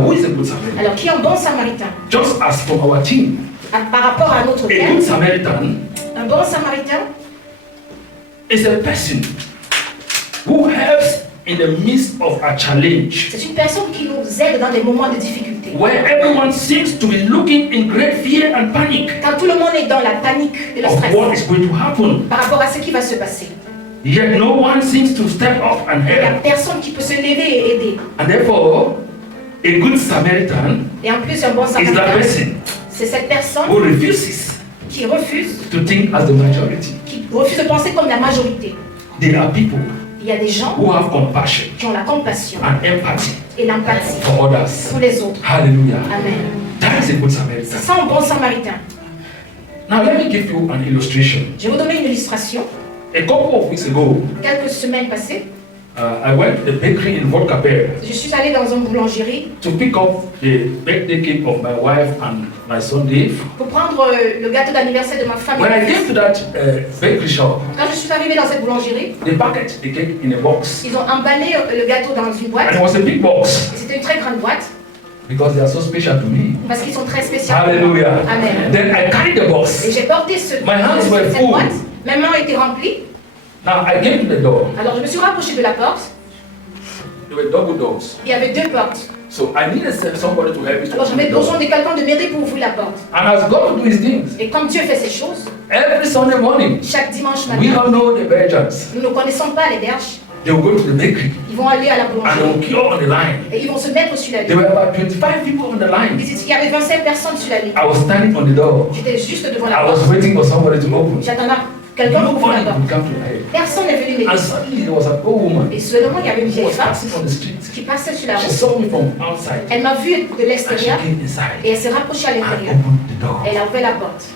Who is a good Samaritan? Alors, qui est un bon samaritain? Just as from our team, Par rapport à notre a thème, good Samaritan un bon samaritain is a person who helps in the midst of a challenge, c'est une personne qui nous aide dans des moments de difficulté. where everyone seems to be looking in great fear and panic Quand tout le monde est dans la panique et le of stress what is going to happen. par rapport à ce qui va se passer. Yet no one seems to step up and Il n'y a help. personne qui peut se lever et aider. And therefore, a good Samaritan Et en plus, un bon is that samaritain, person c'est cette personne who refuses qui refuse to think as the majority. de penser comme la majorité. There are people Il y a des gens who have compassion qui ont la compassion and empathy et l'empathie for others. pour les autres. Hallelujah. Amen. That is a good C'est Samaritan. ça un bon samaritain. Now let me give you an illustration. Je vais vous donner une illustration. A couple of weeks ago, Quelques semaines passées, I went to the bakery in Volkaper je suis allée dans une boulangerie to pick up the birthday cake of my wife and my son Dave. pour prendre le gâteau d'anniversaire de ma femme. When I came to that bakery shop, Quand je suis arrivée dans cette boulangerie, they packaged the cake in a box. ils ont emballé le gâteau dans une boîte. And it was a big box Et c'était une très grande boîte because they are so special to me. parce qu'ils sont très spéciaux. Hallelujah. Amen. Then I carried the box. Et j'ai porté cette My hands were cette full. boîte. Mes mains étaient remplies. Now I came to the door. Alors je me suis rapprochée de la porte. There were double doors. Il y avait deux portes. So I needed somebody to help me to Alors open j'avais the door. besoin de quelqu'un de m'aider pour ouvrir la porte. And as God do his things, Et comme Dieu fait ses choses, every Sunday morning, chaque dimanche we matin, all know the Belgians. nous ne connaissons pas les berges. They will go to the bakery Ils vont aller à la and they boulangerie will queue on the line. et ils vont se mettre sur la There ligne. were about 25 people on the line. Il y avait 25 personnes sur la ligne. I was standing on the door. J'étais juste devant la I was porte. waiting for somebody to open. J'attendais quelqu'un pour ouvrir Nobody la porte. would come to my head. Personne n'est venu And m'aider. suddenly there was an old woman Et seulement il y avait une who vieille was femme passing on the street. qui passait sur la She route. saw me from outside Elle m'a vu de and she l'extérieur came inside et elle s'est rapprochée à and l'intérieur. opened the door. Elle a ouvert la porte.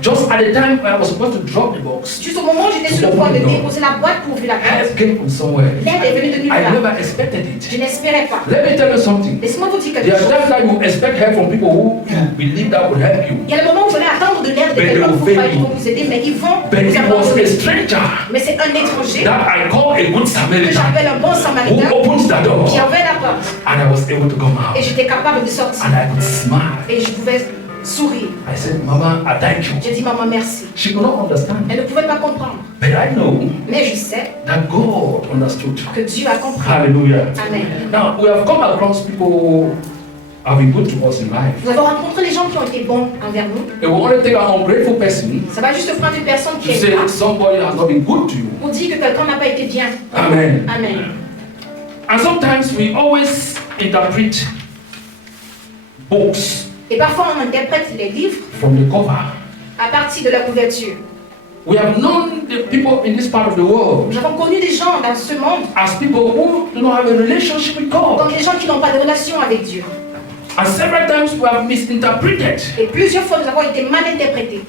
Just at the time I was supposed to drop the box, Juste au moment où j'étais sur le point de déposer la boîte pour ouvrir la porte, help came from somewhere. l'aide est venue de nulle I part. never expected Je it. n'espérais pas. Let me tell you something. Laissez-moi vous dire There quelque are chose. times that you expect help from people who you believe that would help you. Il y a le moment où vous allez attendre de l'aide de Mais quelqu'un they will pour fail qui you. vont vous aider, mais ils vont But vous it was a abandonner. stranger Mais c'est un étranger that I call a good que Samaritan j'appelle un bon who samaritain opens the door qui a ouvert la porte. and I was able to come Et out j'étais capable de sortir. and I could smile. Et je pouvais sourire. I said, Mama, I thank you. J'ai dit maman merci. She could not understand. Elle ne pouvait pas comprendre. But I know Mais je sais that God understood. que Dieu a compris. Hallelujah. Amen. Now, we have come across people who have been good to us in life. Nous avons rencontré les gens qui ont été bons envers nous. If we want to take an ungrateful person Ça va juste prendre une personne to qui est say pas somebody has not been good to you. pour dire que quelqu'un n'a pas été bien. Amen. Amen. And sometimes we always interpret books Et parfois on interprète les livres from the cover. à partir de la couverture. We have known the people in this part of the world Nous avons connu des gens dans ce monde as people who do not have a relationship with God. comme des gens qui n'ont pas de relation avec Dieu. And several times we have misinterpreted. Et plusieurs fois nous avons été mal interprétés.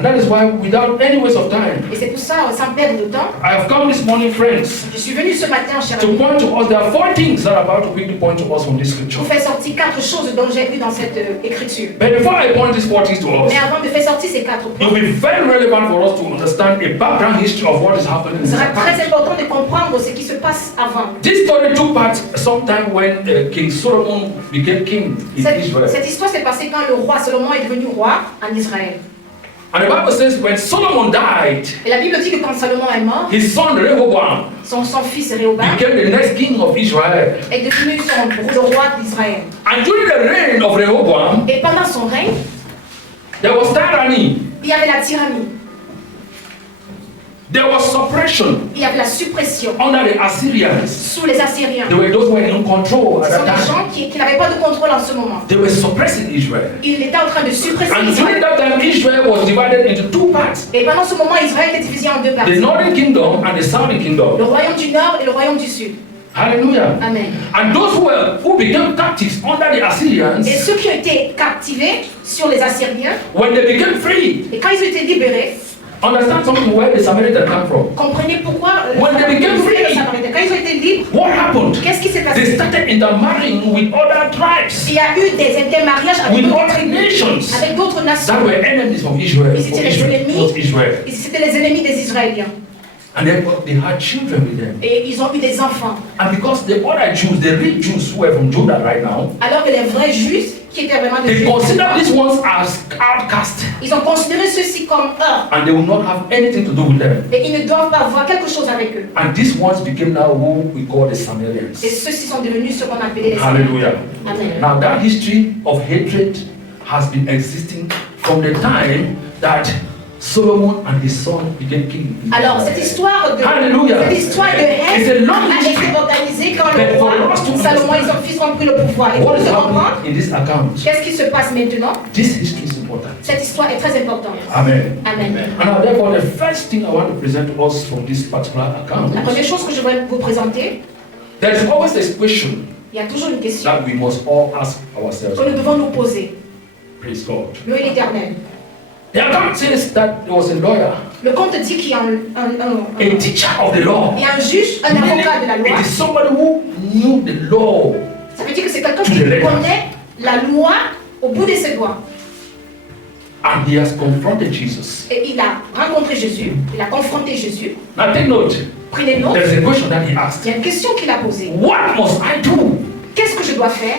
And that is why, without any waste of time, Et c'est pour ça, sans perdre de temps, I have come this morning, friends, je suis venue ce matin, chers to amis, point to us. There are 4 things that are about to quickly point to us from this scripture. pour faire sortir 4 choses dont j'ai vu dans cette écriture. But before I point these 4 things to us, Mais avant de faire sortir ces 4 it points, will be very relevant for us to understand a background history of what is happening in il this sera très account. important de comprendre ce qui se passe avant. This story took part sometime when King Solomon became king in Israel. Cette histoire s'est passée quand le roi Salomon est devenu roi en Israël. And the Bible says when Solomon died, Et la Bible dit que quand Salomon est mort, his son Rehoboam son fils Réhoboam became the next king of Israel. est devenu le roi d'Israël. And during the reign of Rehoboam, Et pendant son règne, there was tyranny, il y avait la tyrannie, there was suppression il y avait la suppression under the Assyrians. sous les Assyriens. There were those who were in control at Ce sont that des time. gens qui n'avaient pas de contrôle en ce moment. They were suppressing Israel. Il était en train de suppresser And during Israël. that time, Israel was divided into 2 parts. Et pendant ce moment, Israël était divisé en 2 The parties. northern kingdom and the southern Le kingdom. royaume du Nord et le royaume du Sud. Hallelujah. Amen. And those who became captives under the Assyrians, Et ceux qui ont été captivés sur les Assyriens, when they became free, et quand ils ont été libérés, understand something where the Samaritan come from. comprenez pourquoi When they became free, quand ils ont été libres, what happened? qu'est-ce qui s'est They passé? started intermarrying with other tribes, Il y a eu des intermariages avec with d'autres other tribus, nations avec d'autres nations. that were enemies of Israel. Ils For étaient les Israel, ennemis. not Israel. Et c'était les ennemis des Israéliens. And then they had children with them. Et ils ont eu des enfants. And because the other Jews, the real Jews who were from Judah right now, Alors que les vrais Juifs, qui étaient vraiment des they Juifs, consider these ones as outcasts. ils ont considéré ceux-ci comme eux. And they will not have anything to do with them. Et ils ne doivent pas avoir quelque chose avec eux. And these ones became now who we call the Samaritans. Et ceux-ci sont devenus ce qu'on appelait les Hallelujah. Amen. Now that history of hatred has been existing from the time that Solomon and his son became king. Alors, cette histoire de Hallelujah. haine It's a long a été history. organisée quand But le for roi us to Salomon et understand son fils ont pris le pouvoir. Et What pour is se comprendre, happening in this account? qu'est-ce qui se passe maintenant? This history is important. Cette histoire est très importante. Amen. Amen. And now, therefore, the first thing I want to present to us from this particular account, La première chose que je voudrais vous présenter, there is always this question il y a toujours une question that we must all ask ourselves. que nous devons nous poser. Praise God. Nous et l'Éternel. The account says that there was a lawyer, Le conte dit qu'il y a a teacher of the law. il y a un juge, un avocat de la loi. It is somebody who knew the law. Ça veut dire que c'est quelqu'un qui connaît la loi au bout de ses doigts. And he has confronted Jesus. Et il a rencontré Jésus, il a confronté Jésus. Now take note, Prenez note, there's a question that he il y asked. a une question qu'il a posée. What must I do Qu'est-ce que je dois faire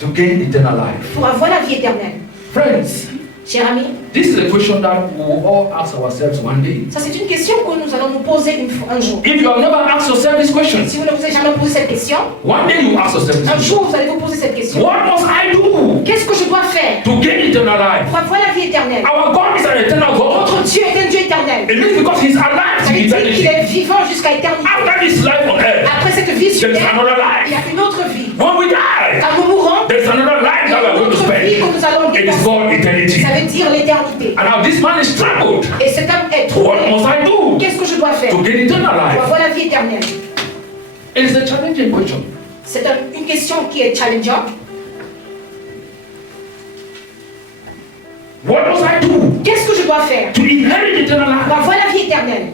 to gain eternal life? pour avoir la vie éternelle? Friends, Cher ami, this is a question that we will all ask ourselves one day. ça c'est une question que nous allons nous poser un jour. If you have never asked yourself this question, Si vous ne vous avez jamais posé cette question, one day you ask yourself this un question. jour vous allez vous poser cette question. What must I do Qu'est-ce que je dois faire to gain eternal life? pour avoir la vie éternelle? Our God is an eternal God. Notre Dieu est un Dieu éternel. It means because He's alive Ça to veut dire qu'il eternity. est vivant jusqu'à éternité. After this life on earth, Après cette vie sur there is terre, another il y life. a une autre vie. When we die, Quand nous mourrons, there is another life il y that we a are une going to autre vie que spend. nous allons It is dépasser. called eternity. Ça veut dire l'éternité. And now this man is troubled. Et cet homme est What troublé. must I do Qu'est-ce que je dois faire to pour gain eternal life? avoir la vie éternelle? It is a challenging question. C'est une question qui est challengeante. What must I do Qu'est-ce que je dois faire to inherit eternal pour life? avoir la vie éternelle?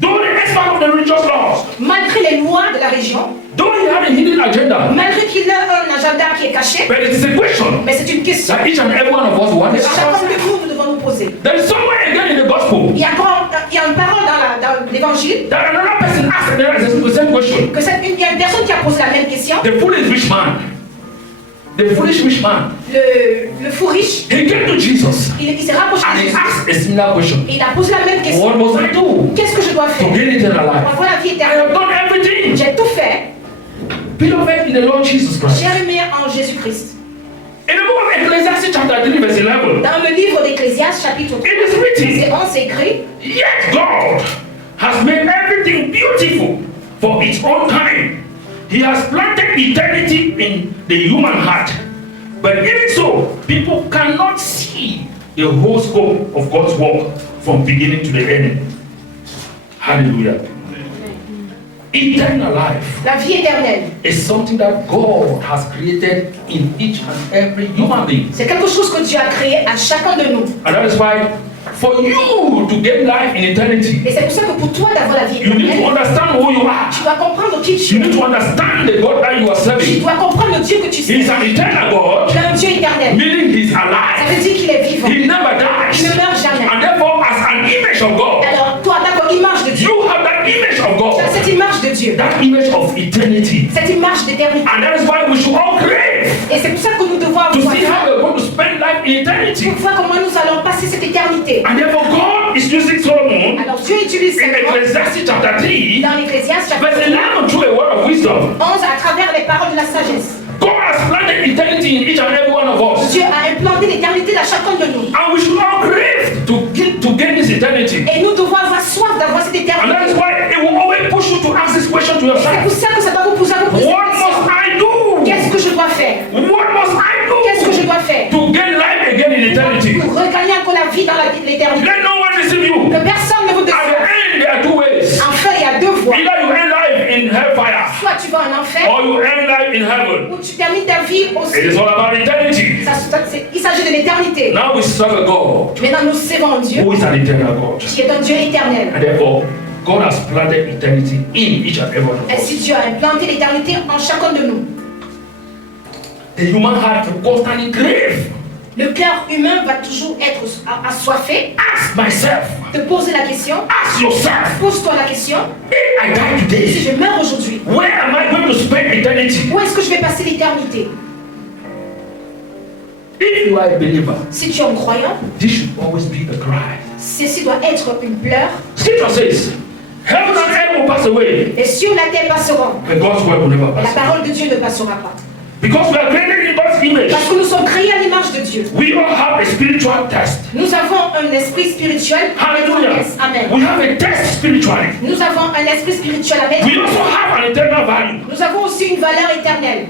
Though the expert of the religious laws, Malgré les lois de la région, though he had a hidden agenda, malgré qu'il a un agenda qui est caché, but it is a question mais c'est une question that each and every one of us will que ask chacun ourselves. de nous, nous devons nous poser. There is somewhere again in the gospel Il y a une parole dans l'évangile that another person asked the same question. que il y a une personne qui a posé la même question. The foolish rich man, the foolish rich man, Le fou riche, he came to Jesus il s'est rapproché and de he Jésus asked a similar question. et il a posé la même question. What must I do Qu'est-ce que je dois to faire gain eternal pour life? avoir la vie I éternelle? have done everything. J'ai tout fait. Beloved in the Lord Jesus Christ. J'ai aimé en Jésus-Christ. In the book of Ecclesiastes chapter 3 verse 11, Dans le livre d'Ecclésiaste, chapitre 3, it is written, verset 11, c'est écrit: yet God has made everything beautiful for its own time. He has planted eternity in the human heart. But even so, people cannot see the whole scope of God's work from beginning to the end. Hallelujah. Eternal life La vie éternelle. is something that God has created in each and every human being. C'est quelque chose que Dieu a créé à chacun de nous. And that is why for you to get life in eternity, Et c'est pour ça que pour toi d'avoir la vie you need to éternelle, understand who you are. tu dois comprendre qui tu You need es. to understand the God that you are Tu serving. dois comprendre le Dieu que tu He's sais. an eternal God, Il est un Dieu éternel. meaning He's Ça alive. veut dire qu'il est vivant. He never Il dies. ne meurt jamais. And therefore, as an image of God, Alors, toi, en tant qu'image de Dieu, you have that image of tu as God, cette image de Dieu, that image of eternity. cette image d'éternité. And that is why we should all crave Et c'est pour ça que nous devons to avoir see how we're going to spend life in eternity. pour voir comment nous allons passer cette éternité. And therefore, God is using Solomon Alors, Dieu utilise in Salomon Ecclesiastes chapter 3, dans l'Ecclésiaste, verse chapitre 11 through a word of wisdom. 11, à travers les paroles de la sagesse. God has planted eternity in each and every one of us. Dieu a implanté l'éternité dans chacun de nous. And we should all crave to gain this eternity. Et nous devons avoir soif d'avoir cette And that éternité. is why it will always push you to ask this question to C'est pour yourself. ça que ça doit vous poser à vous poser What cette question. must I do? Qu'est-ce que je dois faire? What must I Qu'est-ce que je do dois faire to gain life again in eternity? pour regagner encore la vie dans l'éternité? Let no one deceive you. Que personne ne vous At the déçoive. end, there are two ways. Enfin, il y a deux voies. Either you end life in hellfire Soit tu vas en enfer, or you end life in heaven. ou tu termines ta vie au It ciel. is all about eternity. Il s'agit de l'éternité. Now we serve a God Maintenant, nous servons un Dieu who is an eternal God. qui est un Dieu éternel. And therefore, God has planted eternity in each and every one of Ainsi, us. Dieu a implanté l'éternité en chacun de nous. The human heart will constantly crave Le cœur humain va toujours être assoiffé. Ask myself. Te poser la question. Ask yourself. Pose-toi la question. If I die Si today, je meurs aujourd'hui, where am I going to spend eternity? où est-ce que je vais passer l'éternité? If you are a believer, Si tu es un croyant, this should always be a cry. ceci doit être une pleure. Scripture says, heaven and earth will pass away, Les cieux et la terre passeront, but God's word will never mais la pass away. parole de Dieu ne passera pas. Because we are created in God's image. Parce que nous sommes créés à l'image de Dieu. We all have a spiritual test. Nous avons un esprit spirituel. Hallelujah. Amen. We have a test spiritually. Nous avons un esprit spirituel à mettre. We also have an eternal value. Nous avons aussi une valeur éternelle.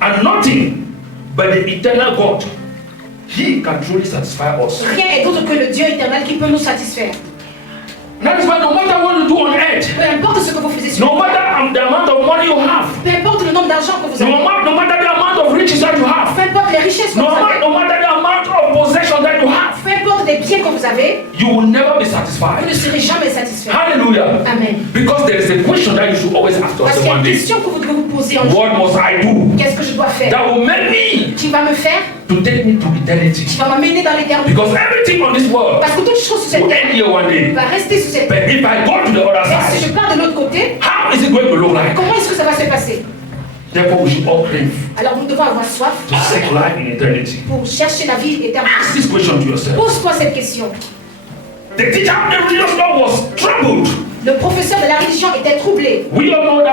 And nothing but the eternal God, He can truly satisfy us. Rien n'est d'autre que le Dieu éternel qui peut nous satisfaire. That is why no matter what you do on earth, Peu importe ce que vous faisiez sur no matter the amount of money you have, peu importe le nombre d'argent que vous avez, no matter the amount of riches that you have, peu importe les richesses que vous avez, no matter the amount of possession that you have, peu importe les biens que vous avez, you will never be vous satisfied. ne serez jamais satisfait. Hallelujah. Amen. Because there is a question that you should always ask Parce yourself qu'il y a one une day. question que vous devez vous poser en What must I do qu'est-ce que je dois faire? that will make me Qui va me faire? to take me to eternity? Qui va m'amener dans l'éternité? Because everything on this world Parce que toute chose sur cette will terre end here one day. va rester sur cette terre. But if I go to the other Et si je side, pars de l'autre côté, how is it going to look like? comment est-ce que ça va se passer? Therefore, we should all crave Alors nous devons avoir soif to seek life in eternity. pour chercher la vie éternelle. Ask this question to yourself. Pose-toi cette question. The teacher of the religious law was troubled. Le professeur de la religion était troublé. We all know that.